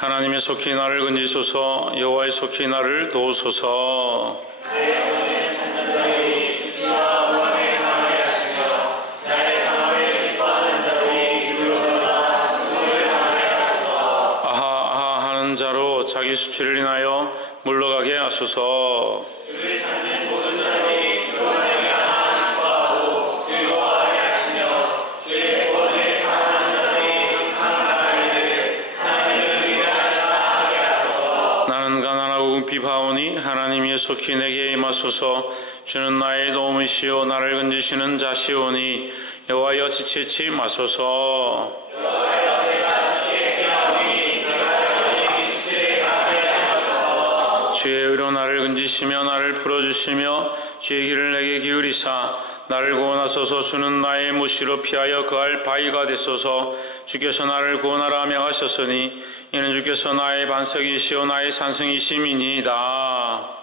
하나님의 속히 나를 건지소서 여호와의 속히 나를 도우소서. 아하 아하 하는 자로 자기 수치를 인하여 물러가게 하소서 하나님이 속히 내게 임하소서. 주는 나의 도움이시오. 나를 건지시는 자시오니 여호와여 지체치 마소서. 주의 의로 나를 건지시며 나를 풀어주시며 주의 길을 내게 기울이사 나를 구원하소서. 주는 나의 무시로 피하여 그할 바위가 되소서. 주께서 나를 구원하라 명하셨으니 이는 주께서 나의 반석이시오. 나의 산성이심이니이다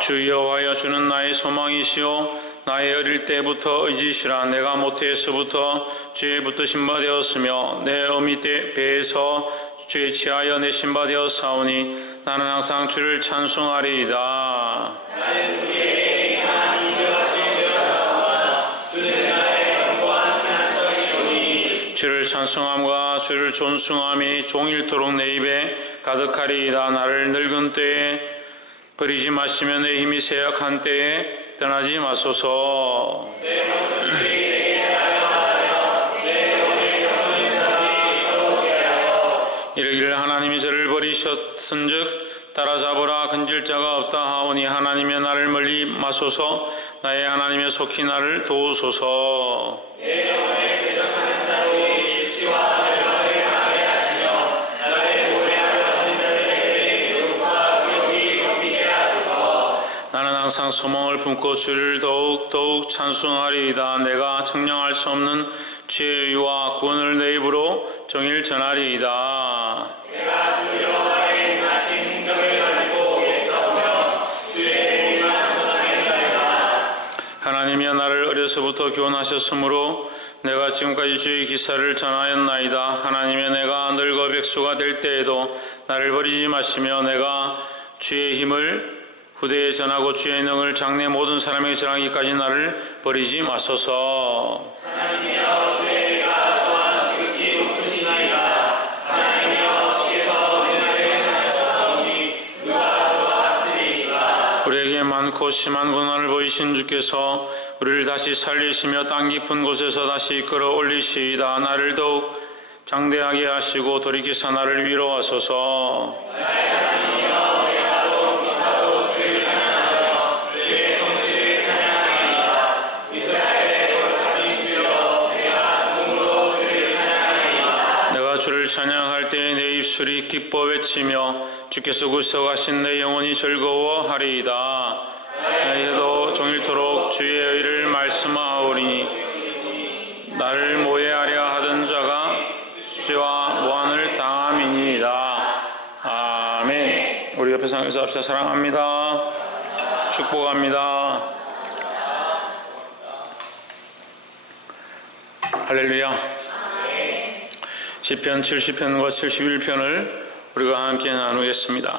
주 여호와여 주는 나의 소망이시오. 나의 어릴 때부터 의지시라. 내가 모태에서부터 주의 붙드신 바 되었으며 내 어미 때 배에서 주의 치하여 내 신 바 되었사오니 나는 항상 주를 찬송하리이다 주를 찬송함과 주를 존숭함이 종일토록 내 입에 가득하리이다. 나를 늙은 때에 버리지 마시며 내 힘이 쇠약한 때에 떠나지 마소서. 이르기를 하나님이 저를 버리셨은즉 따라잡으라. 건질 자가 없다 하오니 하나님의 나를 멀리 마소서. 나의 하나님의 속히 나를 도우소서 항상 소망을 품고 주를 더욱 더욱 찬송하리이다. 내가 청량할 수 없는 의와 구원을 내 입으로 정일 전하리이다. 하나님이 나를 어려서부터 교훈하셨으므로 내가 지금까지 주의 기사를 전하였나이다. 하나님의 내가 늙어 백수가 될 때에도 나를 버리지 마시며 내가 주의 힘을 후대에 전하고 주의 능을 장래 모든 사람에게 전하기까지 나를 버리지 마소서. 우리에게 많고 심한 고난을 보이신 주께서 우리를 다시 살리시며 땅 깊은 곳에서 다시 이끌어 올리시이다. 나를 더욱 장대하게 하시고 돌이키사 나를 위로하소서. 주를 찬양할 때에 내 입술이 기뻐 외치며 주께서 구속하신 내 영혼이 즐거워하리이다. 나에도 종일토록 주의 의를 말씀하오리니 나를 모해하려 하던 자가 죄와 무한을 당함이니이다. 아멘. 우리 옆에 상에서 합시다. 사랑합니다. 축복합니다. 할렐루야. 시편 70편과 71편을 우리가 함께 나누겠습니다.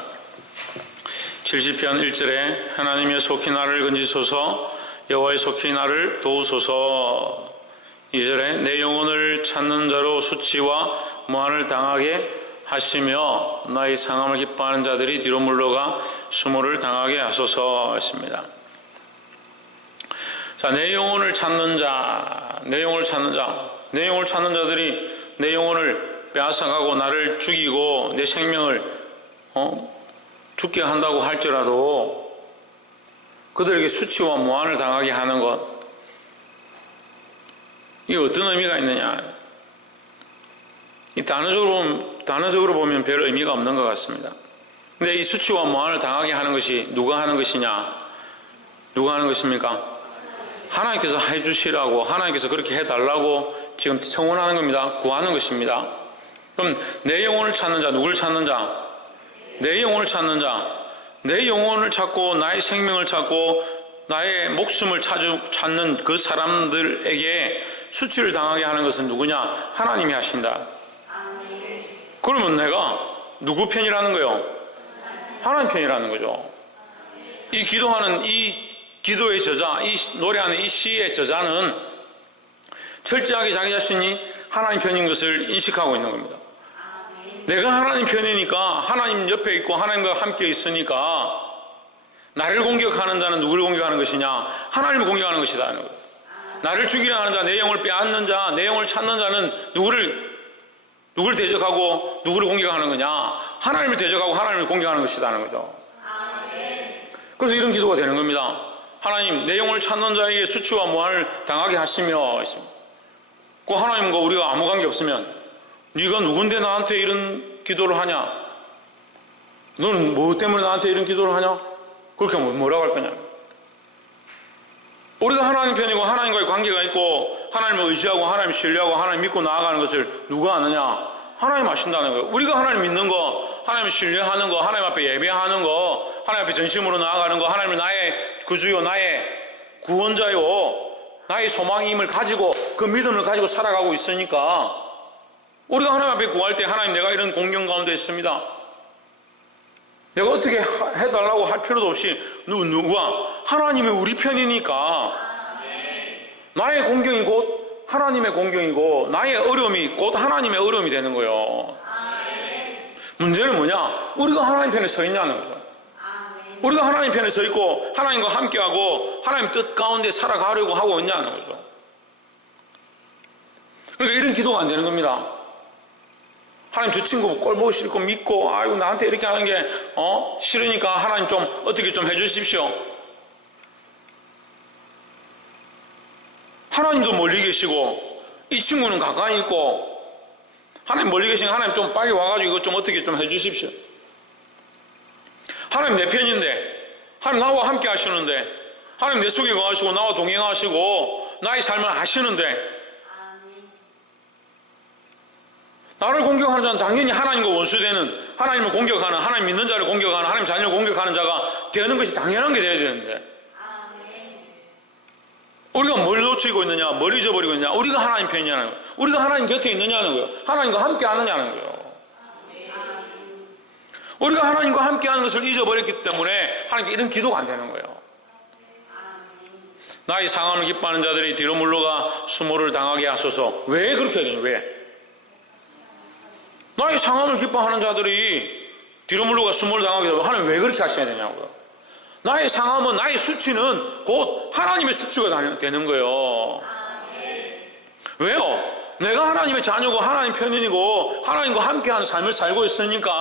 70편 1절에 하나님의 속히 나를 건지소서 여호와의 속히 나를 도우소서 2절에 내 영혼을 찾는 자로 수치와 무한을 당하게 하시며 나의 상함을 기뻐하는 자들이 뒤로 물러가 수모를 당하게 하소서 했습니다. 자, 내 영혼을 찾는 자, 내 영혼을 찾는 자, 내 영혼을 찾는 자들이 내 영혼을 빼앗아가고 나를 죽이고 내 생명을 어? 죽게 한다고 할지라도 그들에게 수치와 무한을 당하게 하는 것 이게 어떤 의미가 있느냐? 이 단어적으로 단어적으로 보면 별 의미가 없는 것 같습니다. 근데 이 수치와 무한을 당하게 하는 것이 누가 하는 것이냐? 누가 하는 것입니까? 하나님께서 해주시라고 하나님께서 그렇게 해달라고 지금 청원하는 겁니다. 구하는 것입니다. 그럼 내 영혼을 찾는 자 누구를 찾는 자? 내 영혼을 찾는 자. 내 영혼을 찾고 나의 생명을 찾고 나의 목숨을 찾는 그 사람들에게 수치를 당하게 하는 것은 누구냐? 하나님이 하신다. 그러면 내가 누구 편이라는 거요? 하나님 편이라는 거죠. 이 기도하는 이 기도의 저자, 이 노래하는 이 시의 저자는 철저하게 자기 자신이 하나님 편인 것을 인식하고 있는 겁니다. 내가 하나님 편이니까 하나님 옆에 있고 하나님과 함께 있으니까 나를 공격하는 자는 누구를 공격하는 것이냐? 하나님을 공격하는 것이다. 하는 거예요. 나를 죽이려 하는 자, 내 영을 빼앗는 자, 내 영을 찾는 자는 누구를 누구를 대적하고 누구를 공격하는 거냐? 하나님을 대적하고 하나님을 공격하는 것이다는 거죠. 그래서 이런 기도가 되는 겁니다. 하나님, 내 영을 찾는 자에게 수치와 무한을 당하게 하시며, 그 하나님과 우리가 아무 관계 없으면, 네가 누군데 나한테 이런 기도를 하냐? 너는 뭐 때문에 나한테 이런 기도를 하냐? 그렇게 하면 뭐라고 할 거냐? 우리가 하나님 편이고 하나님과의 관계가 있고 하나님을 의지하고 하나님 신뢰하고 하나님 믿고 나아가는 것을 누가 아느냐? 하나님 아신다는 거예요. 우리가 하나님 믿는 거, 하나님 신뢰하는 거, 하나님 앞에 예배하는 거, 하나님 앞에 전심으로 나아가는 거, 하나님을 나의 구주요, 나의 구원자요, 나의 소망임을 가지고 그 믿음을 가지고 살아가고 있으니까 우리가 하나님 앞에 구할 때 하나님 내가 이런 공경 가운데 있습니다. 내가 어떻게 하- 해달라고 할 필요도 없이 누, 누구와 하나님이 우리 편이니까 나의 공경이 곧 하나님의 공경이고 나의 어려움이 곧 하나님의 어려움이 되는 거예요. 문제는 뭐냐? 우리가 하나님 편에 서 있냐는 거예요. 우리가 하나님 편에 서 있고 하나님과 함께하고 하나님 뜻 가운데 살아가려고 하고 있냐는 거죠. 그러니까 이런 기도가 안 되는 겁니다. 하나님 저 친구 꼴 보기 싫고 믿고 아이고 나한테 이렇게 하는 게 어? 싫으니까 하나님 좀 어떻게 좀 해주십시오. 하나님도 멀리 계시고 이 친구는 가까이 있고 하나님 멀리 계시니까 하나님 좀 빨리 와가지고 이것 좀 어떻게 좀 해주십시오. 하나님 내 편인데 하나님 나와 함께 하시는데 하나님 내 속에 거하시고 나와 동행하시고 나의 삶을 아시는데 나를 공격하는 자는 당연히 하나님과 원수되는 하나님을 공격하는 하나님 믿는 자를 공격하는 하나님 자녀를 공격하는 자가 되는 것이 당연한 게 돼야 되는데. 우리가 뭘 놓치고 있느냐 뭘 잊어버리고 있느냐 우리가 하나님 편이냐는 거예요. 우리가 하나님 곁에 있느냐는 거예요. 하나님과 함께 하느냐는 거예요. 우리가 하나님과 함께 하는 것을 잊어버렸기 때문에 하나님께 이런 기도가 안 되는 거예요. 나의 상함을 기뻐하는 자들이 뒤로 물러가 수모를 당하게 하소서. 왜 그렇게 해야 되냐 왜 나의 상함을 기뻐하는 자들이 뒤로 물러가 수모를 당하게 되면 하나님 왜 그렇게 하셔야 되냐고요. 나의 상함은 나의 수치는 곧 하나님의 수치가 되는 거예요. 왜요? 내가 하나님의 자녀고 하나님 편인이고 하나님과 함께하는 삶을 살고 있으니까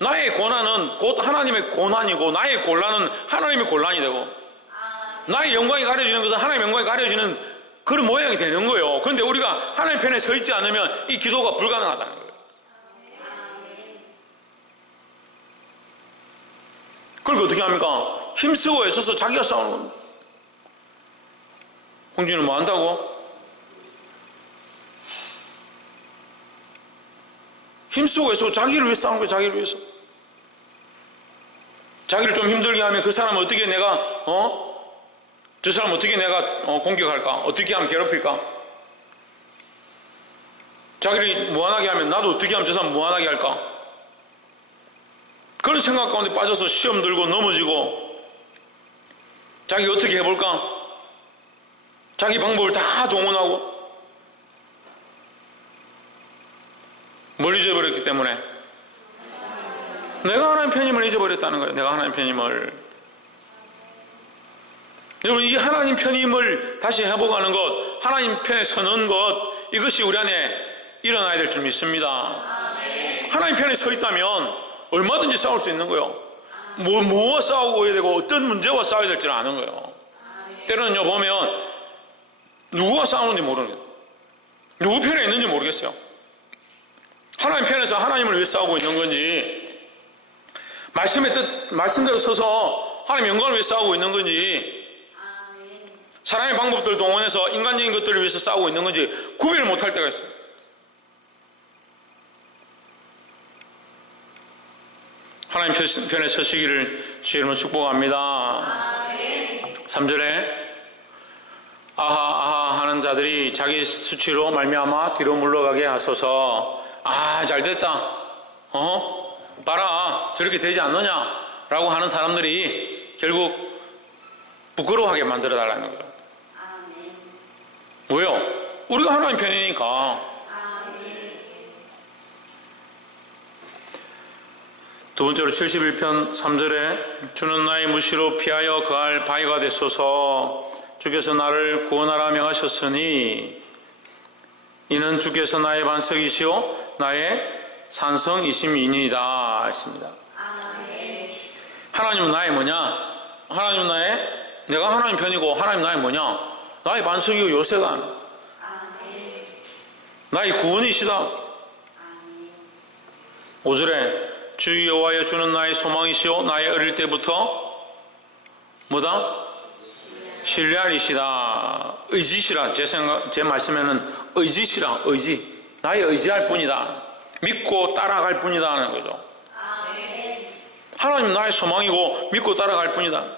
나의 고난은 곧 하나님의 고난이고 나의 곤란은 하나님의 곤란이 되고 나의 영광이 가려지는 것은 하나님의 영광이 가려지는 그런 모양이 되는 거예요. 그런데 우리가 하나님 편에 서 있지 않으면 이 기도가 불가능하다는 거예요. 그러니까 어떻게 합니까? 힘쓰고 애써서 자기가 싸우는 겁니다. 홍진은 뭐 한다고? 힘쓰고 애써서 자기를 위해 싸우는 거예요. 자기를 위해서. 자기를 좀 힘들게 하면 그 사람은 어떻게 내가 어? 저 사람 어떻게 내가 어, 공격할까? 어떻게 하면 괴롭힐까? 자기를 무한하게 하면 나도 어떻게 하면 저 사람 무한하게 할까? 그런 생각 가운데 빠져서 시험 들고 넘어지고 자기 어떻게 해볼까? 자기 방법을 다 동원하고 뭘 잊어버렸기 때문에 내가 하나님 편임을 잊어버렸다는 거예요. 내가 하나님 편임을 여러분 이 하나님 편임을 다시 회복하는 것, 하나님 편에 서는 것 이것이 우리 안에 일어나야 될 줄 믿습니다. 하나님 편에 서 있다면 얼마든지 싸울 수 있는 거예요. 뭐, 뭐와 싸우고 해야 되고 어떤 문제와 싸워야 될지를 아는 거예요. 때로는요 보면 누구와 싸우는지 모르는 거예요. 누구 편에 있는지 모르겠어요. 하나님 편에서 하나님을 위해 싸우고 있는 건지 말씀의 뜻, 말씀대로 서서 하나님 영광을 위해 싸우고 있는 건지 사람의 방법들을 동원해서 인간적인 것들을 위해서 싸우고 있는 건지 구별을 못할 때가 있어요. 하나님 편에 서시기를 주의 이름으로 축복합니다. 3절에 아하 아하 하는 자들이 자기 수치로 말미암아 뒤로 물러가게 하소서. 아 잘됐다. 어? 봐라. 저렇게 되지 않느냐라고 하는 사람들이 결국 부끄러워하게 만들어 달라는 거예요 왜요? 우리가 하나님 편이니까 두 번째로 71편 3절에 주는 나의 무시로 피하여 그할 바위가 됐소서 주께서 나를 구원하라 명하셨으니 이는 주께서 나의 반석이시오 나의 산성이심이니이다 했습니다. 하나님은 나의 뭐냐? 하나님은 나의 내가 하나님 편이고 하나님 나의 뭐냐? 나의 반석이고 요새가. 나의 구원이시다. 5절에 주 여호와여 주는 나의 소망이시오. 나의 어릴 때부터 뭐다? 신뢰하리시다. 의지시라. 제 생각 제 말씀에는 의지시라. 의지. 나의 의지할 뿐이다. 믿고 따라갈 뿐이다 하는 거죠. 하나님 나의 소망이고 믿고 따라갈 뿐이다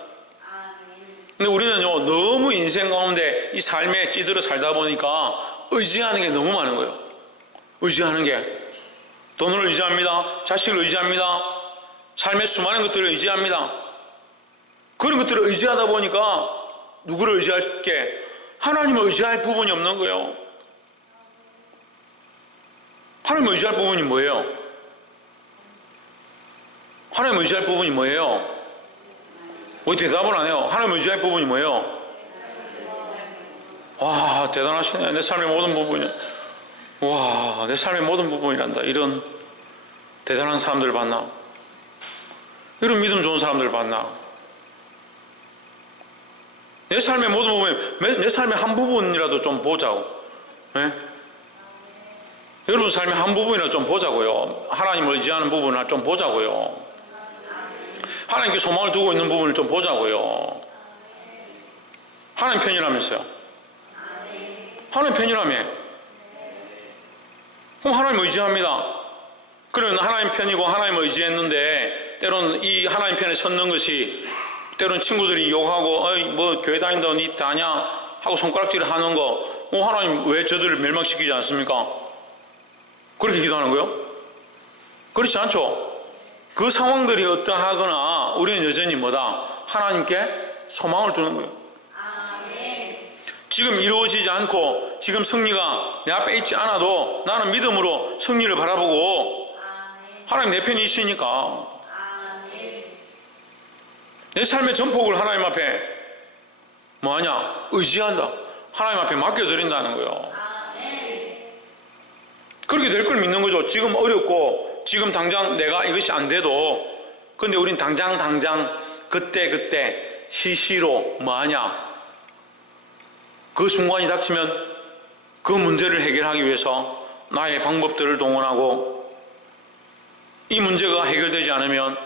근데 우리는요 너무 인생 가운데 이 삶에 찌들어 살다 보니까 의지하는 게 너무 많은 거예요 의지하는 게 돈을 의지합니다 자식을 의지합니다 삶의 수많은 것들을 의지합니다 그런 것들을 의지하다 보니까 누구를 의지할 게? 하나님을 의지할 부분이 없는 거예요. 하나님을 의지할 부분이 뭐예요? 하나님을 의지할 부분이 뭐예요? 왜 대답을 안 해요? 하나님을 의지할 부분이 뭐예요? 와, 대단하시네. 내 삶의 모든 부분이. 와, 내 삶의 모든 부분이란다. 이런 대단한 사람들 봤나? 이런 믿음 좋은 사람들 봤나? 내 삶의 모든 부분에 내 삶의 한 부분이라도 좀 보자고. 네? 여러분 삶의 한 부분이라도 좀 보자고요. 하나님을 의지하는 부분을 좀 보자고요. 하나님께 소망을 두고 있는 부분을 좀 보자고요. 하나님 편이라면서요. 하나님 편이라며. 그럼 하나님 의지합니다. 그러면 하나님 편이고 하나님을 의지했는데 때로는 이 하나님 편에 섰는 것이 때로는 친구들이 욕하고 어이 뭐 교회 다닌다고 니 다냐 하고 손가락질 하는 거 어, 하나님 왜 저들을 멸망시키지 않습니까? 그렇게 기도하는 거요? 그렇지 않죠? 그 상황들이 어떠하거나 우리는 여전히 뭐다? 하나님께 소망을 두는 거예요. 지금 이루어지지 않고 지금 승리가 내 앞에 있지 않아도 나는 믿음으로 승리를 바라보고 하나님 내 편이 있으니까 내 삶의 전폭을 하나님 앞에 뭐하냐? 의지한다. 하나님 앞에 맡겨드린다는 거예요. 그렇게 될 걸 믿는 거죠. 지금 어렵고 지금 당장 내가 이것이 안 돼도 근데 우린 당장 당장 그때 그때 시시로 뭐하냐? 그 순간이 닥치면 그 문제를 해결하기 위해서 나의 방법들을 동원하고 이 문제가 해결되지 않으면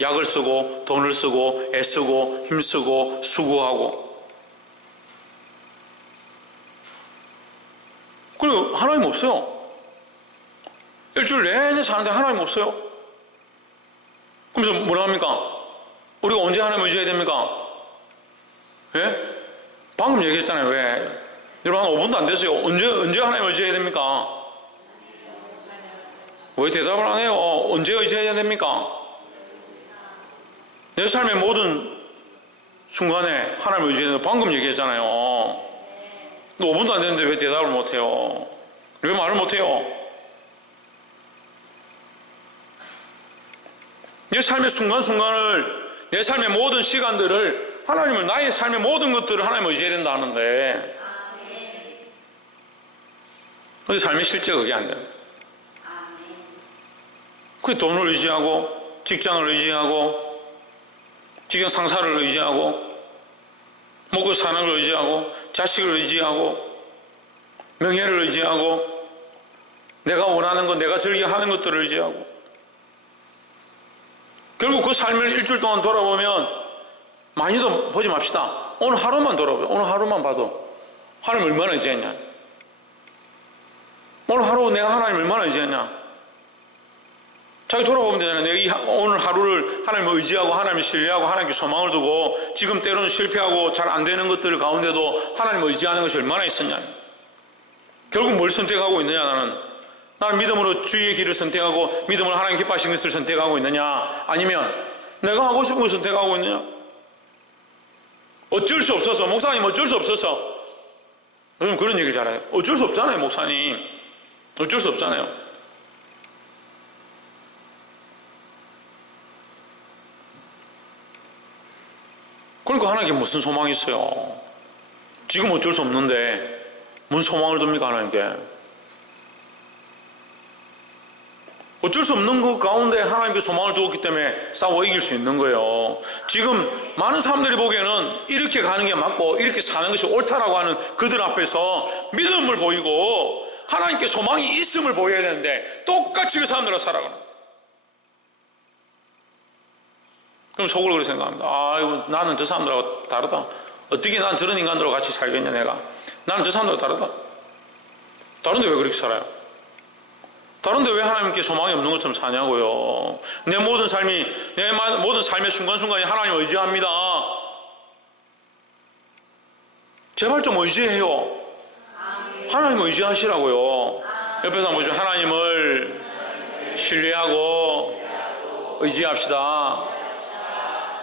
약을 쓰고 돈을 쓰고 애쓰고 힘쓰고 수고하고 그리고 하나님 없어요. 일주일 내내 사는데 하나님 없어요. 그러면서 뭐라 합니까? 우리가 언제 하나님 의지해야 됩니까? 예? 방금 얘기했잖아요. 왜? 여러분 한 5분도 안 됐어요. 언제, 언제 하나님 의지해야 됩니까? 왜 대답을 안 해요? 언제 의지해야 됩니까? 내 삶의 모든 순간에 하나님을 의지해서 방금 얘기했잖아요. 5분도 안 됐는데 왜 대답을 못 해요? 왜 말을 못 해요? 내 삶의 순간순간을 내 삶의 모든 시간들을 하나님을 나의 삶의 모든 것들을 하나님을 의지해야 된다 하는데 근데 삶의 실제가 그게 안 돼요. 그 돈을 의지하고 직장을 의지하고 직장 상사를 의지하고 먹고 사는 걸 의지하고 자식을 의지하고 명예를 의지하고 내가 원하는 것 내가 즐겨 하는 것들을 의지하고 결국 그 삶을 일주일 동안 돌아보면 많이도 보지 맙시다 오늘 하루만 돌아보요 오늘 하루만 봐도 하나님 얼마나 의지했냐 오늘 하루 내가 하나님 얼마나 의지했냐 자기 돌아보면 되잖아요. 내가 이 하- 오늘 하루를 하나님을 의지하고 하나님을 신뢰하고 하나님께 소망을 두고 지금 때로는 실패하고 잘 안 되는 것들 가운데도 하나님을 의지하는 것이 얼마나 있었냐. 결국 뭘 선택하고 있느냐 나는. 나는 믿음으로 주의 길을 선택하고 믿음으로 하나님 기뻐하신 것을 선택하고 있느냐? 아니면 내가 하고 싶은 것을 선택하고 있느냐? 어쩔 수 없어서 목사님 어쩔 수 없어서. 요즘 그런 얘기를 잘해요. 어쩔 수 없잖아요 목사님. 어쩔 수 없잖아요. 그러니까 하나님께 무슨 소망이 있어요? 지금 어쩔 수 없는데 무슨 소망을 둡니까 하나님께 어쩔 수 없는 그 가운데 하나님께 소망을 두었기 때문에 싸워 이길 수 있는 거예요. 지금 많은 사람들이 보기에는 이렇게 가는 게 맞고 이렇게 사는 것이 옳다라고 하는 그들 앞에서 믿음을 보이고 하나님께 소망이 있음을 보여야 되는데 똑같이 그 사람들과 살아가는. 그럼 속으로 그렇게 생각합니다. 아, 나는 저 사람들하고 다르다. 어떻게 난 저런 인간들하고 같이 살겠냐, 내가. 나는 저 사람들하고 다르다. 다른데 왜 그렇게 살아요? 다른데 왜 하나님께 소망이 없는 것처럼 사냐고요. 내 모든 삶이 내 마- 모든 삶의 순간순간이 하나님을 의지합니다. 제발 좀 의지해요. 하나님을 의지하시라고요. 옆에서 한번 보시면 하나님을 신뢰하고 의지합시다.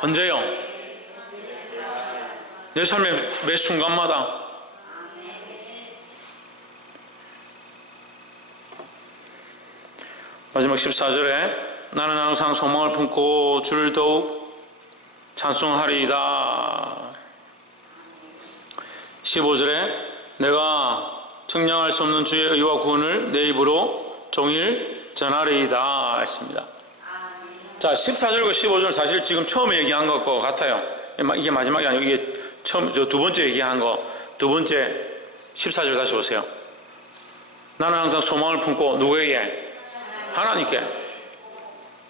언제요? 내 삶의 매 순간마다 마지막 14절에 나는 항상 소망을 품고 주를 더욱 찬송하리이다. 15절에 내가 청량할 수 없는 주의 의와 구원을 내 입으로 종일 전하리이다 했습니다. 자, 14절과 15절 사실 지금 처음에 얘기한 것과 같아요. 이게 마지막이 아니고 이게 처음 저 두 번째 얘기한 거 두 번째 14절 다시 보세요. 나는 항상 소망을 품고 누구에게 하나님께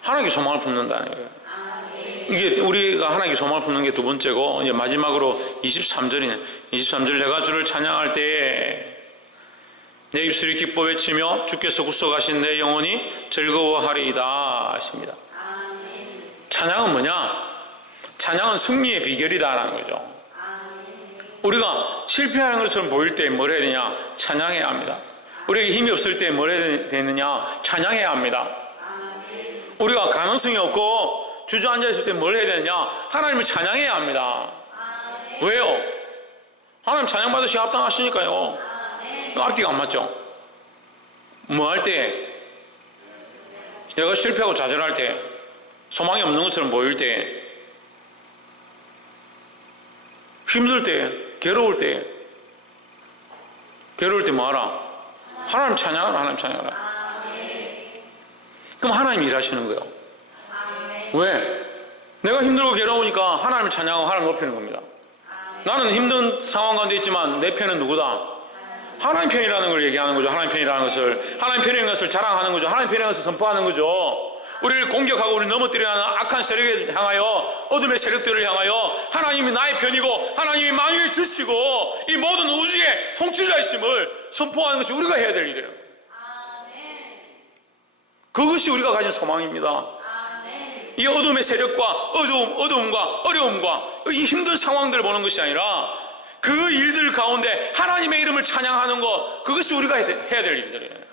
하나님께 소망을 품는다는 거예요. 이게 우리가 하나님께 소망을 품는 게 두 번째고 이제 마지막으로 23절이네. 23절 내가 주를 찬양할 때에 내 입술이 기뻐 외치며 주께서 굳서가신 내 영혼이 즐거워하리이다 하십니다. 찬양은 뭐냐? 찬양은 승리의 비결이다라는 거죠. 우리가 실패하는 것처럼 보일 때 뭘 해야 되냐? 찬양해야 합니다. 우리에게 힘이 없을 때 뭘 해야 되느냐? 찬양해야 합니다. 우리가 가능성이 없고 주저앉아 있을 때 뭘 해야 되느냐? 하나님을 찬양해야 합니다. 왜요? 하나님 찬양 받으시 합당하시니까요. 앞뒤가 안 맞죠? 뭐 할 때? 내가 실패하고 좌절할 때, 소망이 없는 것처럼 보일 때, 힘들 때, 괴로울 때, 괴로울 때 뭐하라? 하나님 찬양하라, 하나님 찬양하라. 그럼 하나님 일하시는 거예요. 왜? 내가 힘들고 괴로우니까 하나님을 찬양하고 하나님 높이는 겁니다. 나는 힘든 상황 가운데 있지만 내 편은 누구다? 하나님 편이라는 걸 얘기하는 거죠. 하나님 편이라는 것을. 하나님 편인 것을 자랑하는 거죠. 하나님 편인 것을 선포하는 거죠. 우리를 공격하고 우리 넘어뜨리는 악한 세력에 향하여 어둠의 세력들을 향하여 하나님이 나의 편이고 하나님이 만유에 주시고 이 모든 우주의 통치자이심을 선포하는 것이 우리가 해야 될 일이에요. 그것이 우리가 가진 소망입니다. 이 어둠의 세력과 어두움, 어두움과 어려움과 이 힘든 상황들을 보는 것이 아니라 그 일들 가운데 하나님의 이름을 찬양하는 것, 그것이 우리가 해야 될- 해야 될 일들이에요.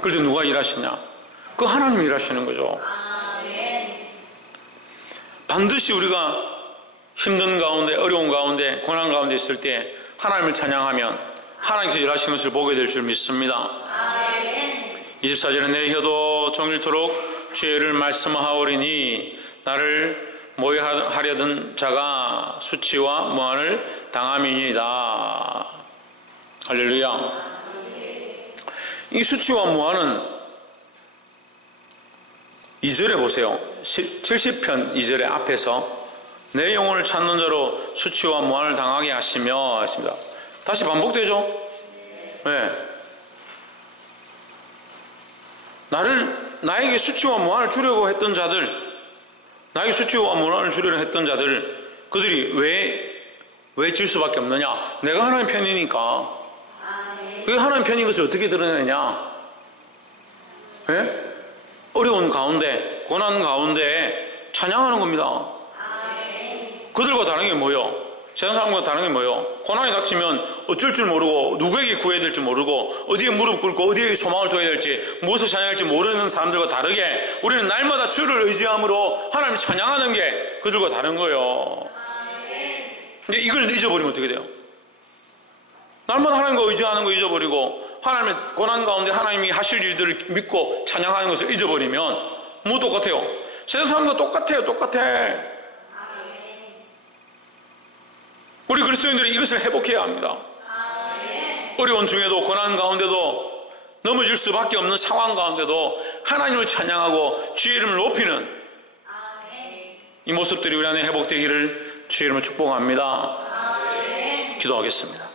그래서 누가 일하시냐? 그 하나님이 일하시는 거죠. 반드시 우리가 힘든 가운데, 어려운 가운데, 고난 가운데 있을 때 하나님을 찬양하면 하나님께서 일하시는 것을 보게 될 줄 믿습니다. 24절에 내 혀도 종일토록 죄를 말씀하오리니 나를 모욕하려던 자가 수치와 무한을 당함이니이다. 할렐루야. 이 수치와 무한은 2절에 보세요. 70편 2절의 앞에서 내 영혼을 찾는 자로 수치와 무한을 당하게 하시며 했습니다. 다시 반복되죠? 네. 나를 나에게 수치와 무한을 주려고 했던 자들, 나에게 수치와 무한을 주려고 했던 자들, 그들이 왜 왜 질 수밖에 없느냐? 내가 하나님 편이니까. 그 하나님 편인 것을 어떻게 드러내냐? 예? 어려운 가운데, 고난 가운데 찬양하는 겁니다. 그들과 다른 게 뭐요? 세상 사람과 다른 게 뭐요? 고난이 닥치면 어쩔 줄 모르고 누구에게 구해야 될지 모르고 어디에 무릎 꿇고 어디에 소망을 둬야 될지 무엇을 찬양할지 모르는 사람들과 다르게 우리는 날마다 주를 의지함으로 하나님 찬양하는 게 그들과 다른 거예요. 근데 이걸 잊어버리면 어떻게 돼요? 날마다 하나님과 의지하는 거 잊어버리고 하나님의 고난 가운데 하나님이 하실 일들을 믿고 찬양하는 것을 잊어버리면 뭐 똑같아요? 세상 사람과 똑같아요. 똑같아. 우리 그리스도인들이 이것을 회복해야 합니다. 어려운 중에도 고난 가운데도 넘어질 수밖에 없는 상황 가운데도 하나님을 찬양하고 주의 이름을 높이는 이 모습들이 우리 안에 회복되기를 주의 이름을 축복합니다. 기도하겠습니다.